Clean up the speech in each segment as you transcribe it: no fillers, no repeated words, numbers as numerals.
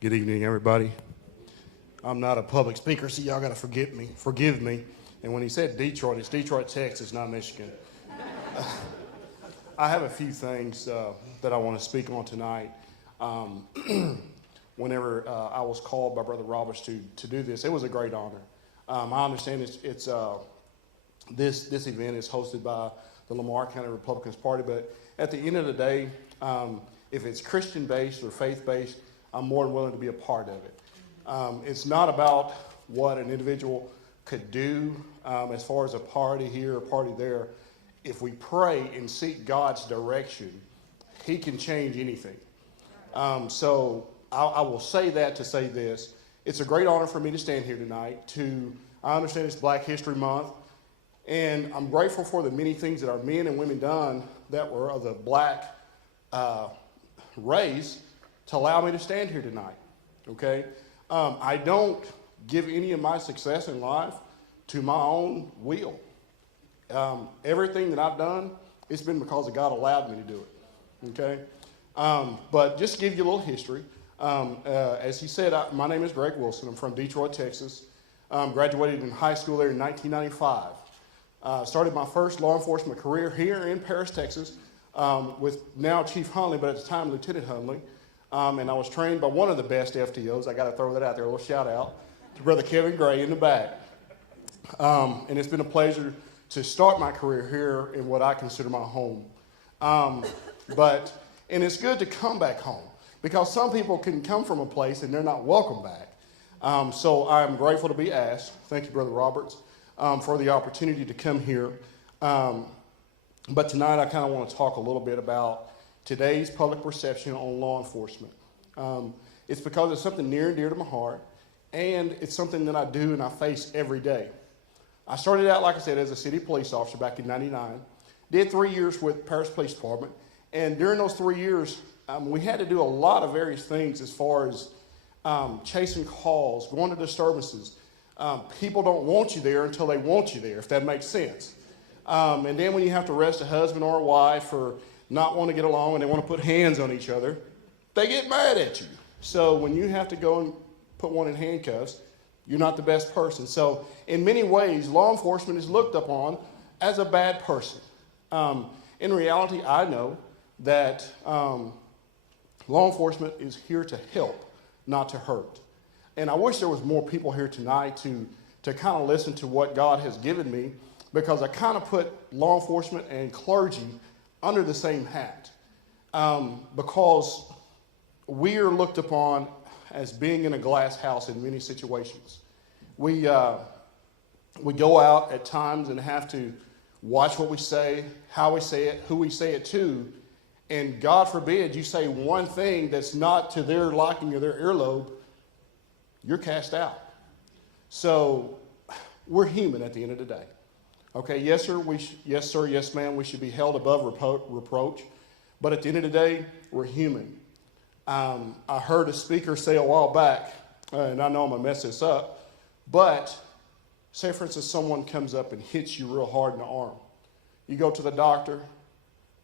Good evening, everybody. I'm not a public speaker, so y'all got to forgive me. And when he said Detroit, it's Detroit, Texas, not Michigan. I have a few things that I want to speak on tonight. Whenever I was called by Brother Roberts to do this, it was a great honor. I understand this event is hosted by the Lamar County Republicans Party, but at the end of the day, if it's Christian-based or faith-based, I'm more than willing to be a part of it. It's not about what an individual could do as far as a party here or party there. If we pray and seek God's direction, He can change anything. So I will say that to say this. It's a great honor for me to stand here tonight. I understand it's Black History Month, and I'm grateful for the many things that our men and women done that were of the black race to allow me to stand here tonight, okay? I don't give any of my success in life to my own will. Everything that I've done, it's been because of God allowed me to do it, okay? But just to give you a little history, as he said, my name is Greg Wilson. I'm from Detroit, Texas. Graduated in high school there in 1995. Started my first law enforcement career here in Paris, Texas, with now Chief Hunley, but at the time Lieutenant Hunley. And I was trained by one of the best FTOs. I got to throw that out there, a little shout out to Brother Kevin Gray in the back. And it's been a pleasure to start my career here in what I consider my home. And it's good to come back home because some people can come from a place and they're not welcome back. So I'm grateful to be asked. Thank you, Brother Roberts, for the opportunity to come here. But tonight I kind of want to talk a little bit about today's public perception on law enforcement. It's because it's something near and dear to my heart, and it's something that I do and I face every day. I started out, like I said, as a city police officer back in '99. Did 3 years with Paris Police Department, and during those 3 years, we had to do a lot of various things as far as chasing calls, going to disturbances. People don't want you there until they want you there, if that makes sense. And then when you have to arrest a husband or a wife for not want to get along and they want to put hands on each other, they get mad at you. So when you have to go and put one in handcuffs, you're not the best person. So in many ways, law enforcement is looked upon as a bad person. In reality, I know that law enforcement is here to help, not to hurt. And I wish there was more people here tonight to kind of listen to what God has given me, because I kind of put law enforcement and clergy under the same hat, because we are looked upon as being in a glass house in many situations. We go out at times and have to watch what we say, how we say it, who we say it to, and God forbid you say one thing that's not to their liking or their earlobe, you're cast out. So we're human at the end of the day. Okay, yes, sir, yes, ma'am, we should be held above reproach. But at the end of the day, we're human. I heard a speaker say a while back, and I know I'm going to mess this up, but say, for instance, someone comes up and hits you real hard in the arm. You go to the doctor,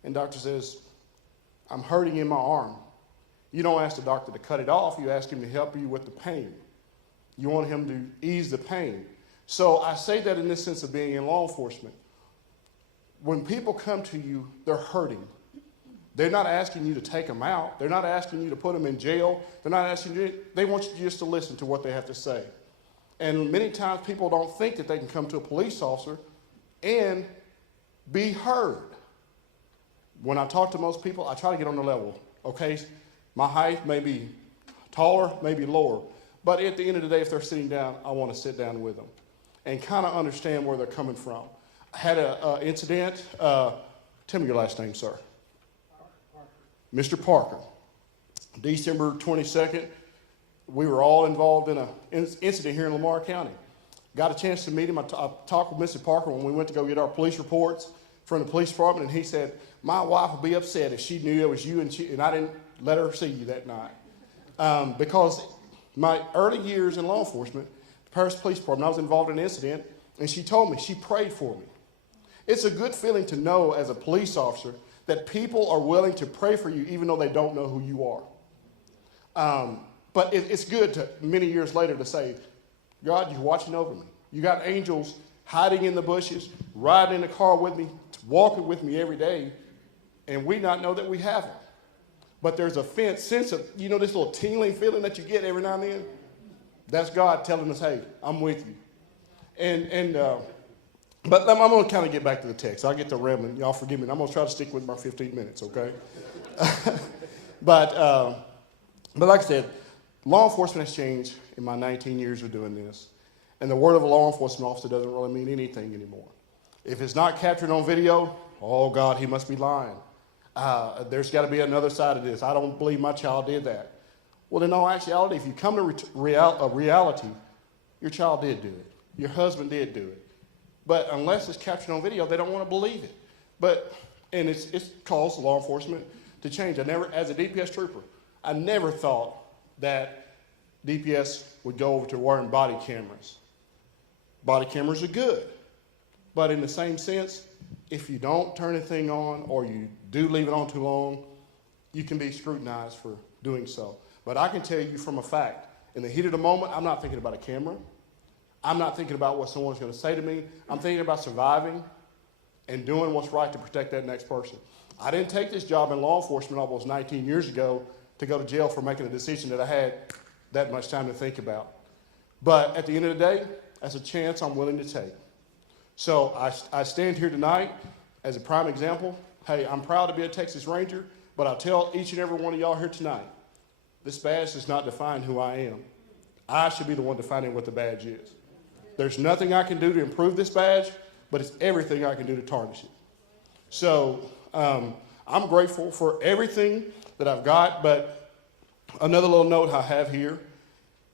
and doctor says, I'm hurting in my arm. You don't ask the doctor to cut it off. You ask him to help you with the pain. You want him to ease the pain. So I say that in this sense of being in law enforcement. When people come to you, they're hurting. They're not asking you to take them out. They're not asking you to put them in jail. They're not asking you, they want you just to listen to what they have to say. And many times people don't think that they can come to a police officer and be heard. When I talk to most people, I try to get on their level, okay? My height may be taller, maybe lower. But at the end of the day, if they're sitting down, I want to sit down with them and kind of understand where they're coming from. I had an incident. Tell me your last name, sir. Parker. Mr. Parker. December 22nd, we were all involved in an incident here in Lamar County. Got a chance to meet him. I talked with Mr. Parker when we went to go get our police reports from the police department, and he said, my wife would be upset if she knew it was you and I didn't let her see you that night. Because my early years in law enforcement, Paris Police Department, I was involved in an incident, and she told me, she prayed for me. It's a good feeling to know as a police officer that people are willing to pray for you even though they don't know who you are. But it's good to, many years later, to say, God, you're watching over me. You got angels hiding in the bushes, riding in the car with me, walking with me every day, and we not know that we have them. But there's a sense of, this little tingling feeling that you get every now and then. That's God telling us, hey, I'm with you. But I'm going to kind of get back to the text. I'll get to rambling. Y'all forgive me. I'm going to try to stick with my 15 minutes, okay? But like I said, law enforcement has changed in my 19 years of doing this. And the word of a law enforcement officer doesn't really mean anything anymore. If it's not captured on video, oh, God, he must be lying. There's got to be another side of this. I don't believe my child did that. Well, in all actuality, if you come to reality, your child did do it. Your husband did do it. But unless it's captured on video, they don't want to believe it. And it's caused law enforcement to change. As a DPS trooper, I never thought that DPS would go over to wearing body cameras. Body cameras are good. But in the same sense, if you don't turn a thing on or you do leave it on too long, you can be scrutinized for doing so. But I can tell you from a fact, in the heat of the moment, I'm not thinking about a camera. I'm not thinking about what someone's going to say to me. I'm thinking about surviving and doing what's right to protect that next person. I didn't take this job in law enforcement almost 19 years ago to go to jail for making a decision that I had that much time to think about. But at the end of the day, that's a chance I'm willing to take. So I stand here tonight as a prime example. Hey, I'm proud to be a Texas Ranger, but I'll tell each and every one of y'all here tonight, this badge does not define who I am. I should be the one defining what the badge is. There's nothing I can do to improve this badge, but it's everything I can do to tarnish it. So I'm grateful for everything that I've got, but another little note I have here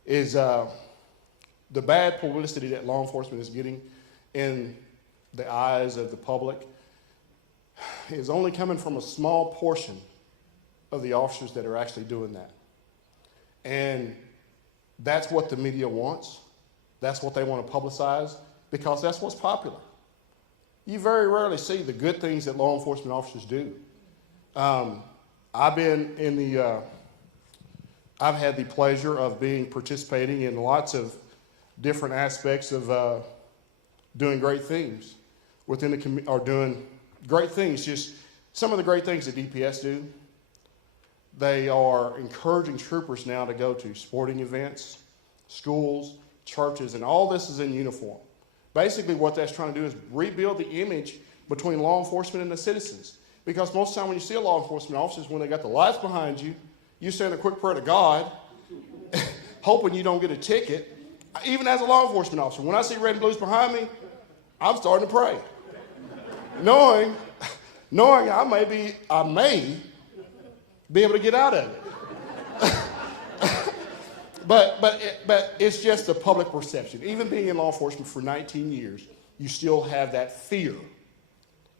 is the bad publicity that law enforcement is getting in the eyes of the public is only coming from a small portion of the officers that are actually doing that. And that's what the media wants. That's what they want to publicize because that's what's popular. You very rarely see the good things that law enforcement officers do. I've had the pleasure of participating in lots of different aspects of doing great things within the community, or doing great things. Just some of the great things that DPS do. They are encouraging troopers now to go to sporting events, schools, churches, and all this is in uniform. Basically, what that's trying to do is rebuild the image between law enforcement and the citizens. Because most of the time when you see a law enforcement officer, when they got the lights behind you, you saying a quick prayer to God, hoping you don't get a ticket. Even as a law enforcement officer, when I see red and blues behind me, I'm starting to pray. knowing I may be able to get out of it. But it's just the public perception. Even being in law enforcement for 19 years, you still have that fear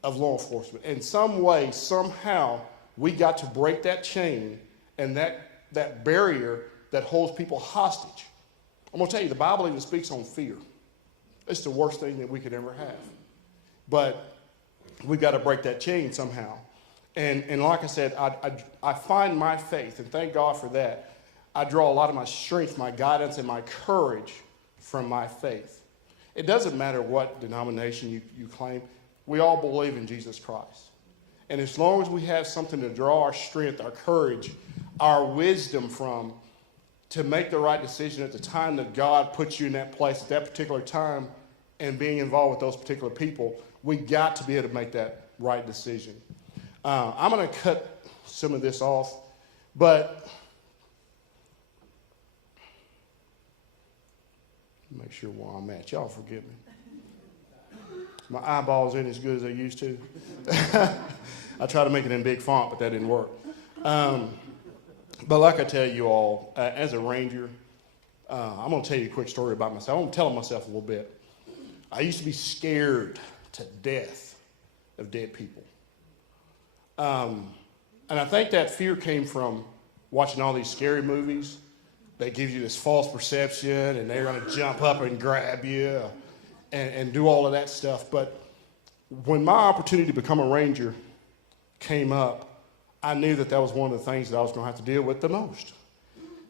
of law enforcement. In some way, somehow, we got to break that chain and that barrier that holds people hostage. I'm going to tell you, the Bible even speaks on fear. It's the worst thing that we could ever have. But we've got to break that chain somehow. And like I said, I find my faith, and thank God for that. I draw a lot of my strength, my guidance, and my courage from my faith. It doesn't matter what denomination you claim. We all believe in Jesus Christ. And as long as we have something to draw our strength, our courage, our wisdom from, to make the right decision at the time that God puts you in that place at that particular time and being involved with those particular people, we got to be able to make that right decision. I'm going to cut some of this off, but make sure where I'm at. Y'all forgive me. My eyeballs ain't as good as they used to. I tried to make it in big font, but that didn't work. But like I tell you all, as a ranger, I'm going to tell you a quick story about myself. I'm going to tell myself a little bit. I used to be scared to death of dead people. And I think that fear came from watching all these scary movies. They give you this false perception, and they're going to jump up and grab you and do all of that stuff. But when my opportunity to become a ranger came up, I knew that was one of the things that I was going to have to deal with the most.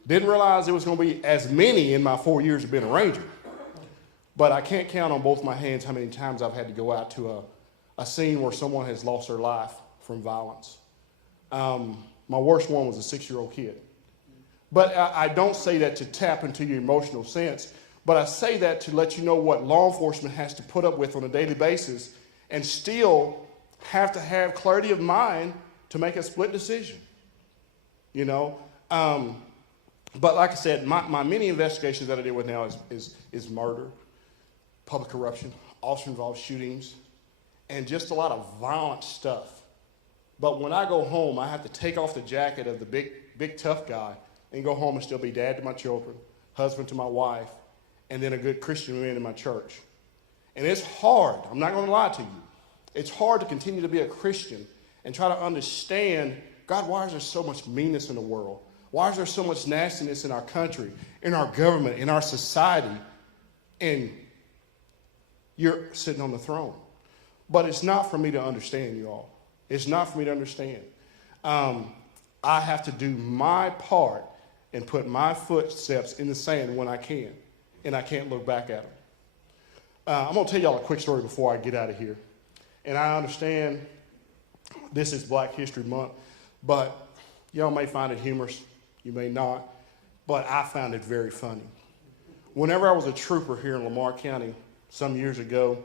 Didn't realize there was going to be as many in my 4 years of being a ranger. But I can't count on both my hands how many times I've had to go out to a scene where someone has lost their life from violence. My worst one was a 6-year-old kid. But I don't say that to tap into your emotional sense, but I say that to let you know what law enforcement has to put up with on a daily basis and still have to have clarity of mind to make a split decision. You know? But like I said, my many investigations that I deal with now is murder, public corruption, officer-involved shootings, and just a lot of violent stuff. But when I go home, I have to take off the jacket of the big tough guy and go home and still be dad to my children, husband to my wife, and then a good Christian man in my church. And it's hard. I'm not going to lie to you. It's hard to continue to be a Christian and try to understand, God, why is there so much meanness in the world? Why is there so much nastiness in our country, in our government, in our society? And you're sitting on the throne. But it's not for me to understand, you all. It's not for me to understand. I have to do my part and put my footsteps in the sand when I can, and I can't look back at them. I'm going to tell y'all a quick story before I get out of here. And I understand this is Black History Month, but y'all may find it humorous. You may not. But I found it very funny. Whenever I was a trooper here in Lamar County some years ago,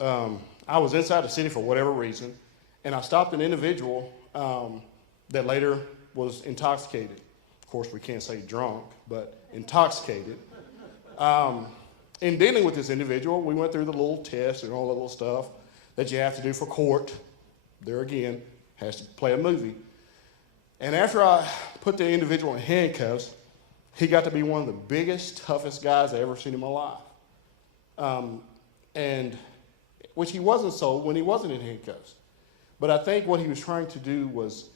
I was inside the city for whatever reason, and I stopped an individual that later was intoxicated. Of course, we can't say drunk, but intoxicated. In dealing with this individual, we went through the little test and all the little stuff that you have to do for court. There again, has to play a movie. And after I put the individual in handcuffs, he got to be one of the biggest, toughest guys I ever seen in my life. And which he wasn't so when he wasn't in handcuffs. But I think what he was trying to do was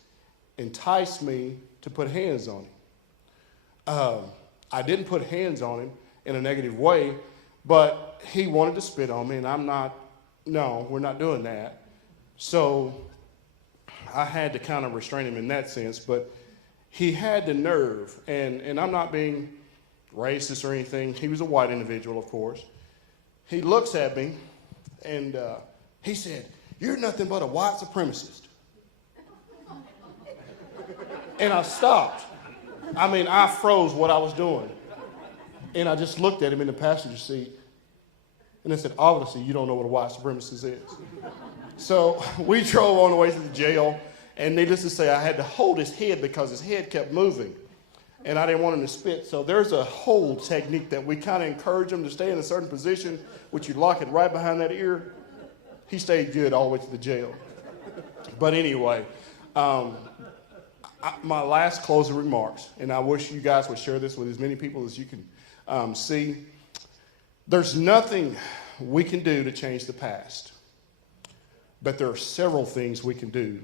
entice me to put hands on him. I didn't put hands on him in a negative way, but he wanted to spit on me, and we're not doing that. So I had to kind of restrain him in that sense, but he had the nerve, and I'm not being racist or anything. He was a white individual, of course. He looks at me, and he said, "You're nothing but a white supremacist." And I stopped. I froze what I was doing. And I just looked at him in the passenger seat, and I said, "Obviously, you don't know what a white supremacist is." So we drove on the way to the jail, and needless to say, I had to hold his head because his head kept moving, and I didn't want him to spit. So there's a hold technique that we kind of encourage him to stay in a certain position, which you lock it right behind that ear. He stayed good all the way to the jail. But anyway, my last closing remarks, and I wish you guys would share this with as many people as you can see. There's nothing we can do to change the past, but there are several things we can do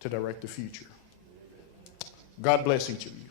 to direct the future. God bless each of you.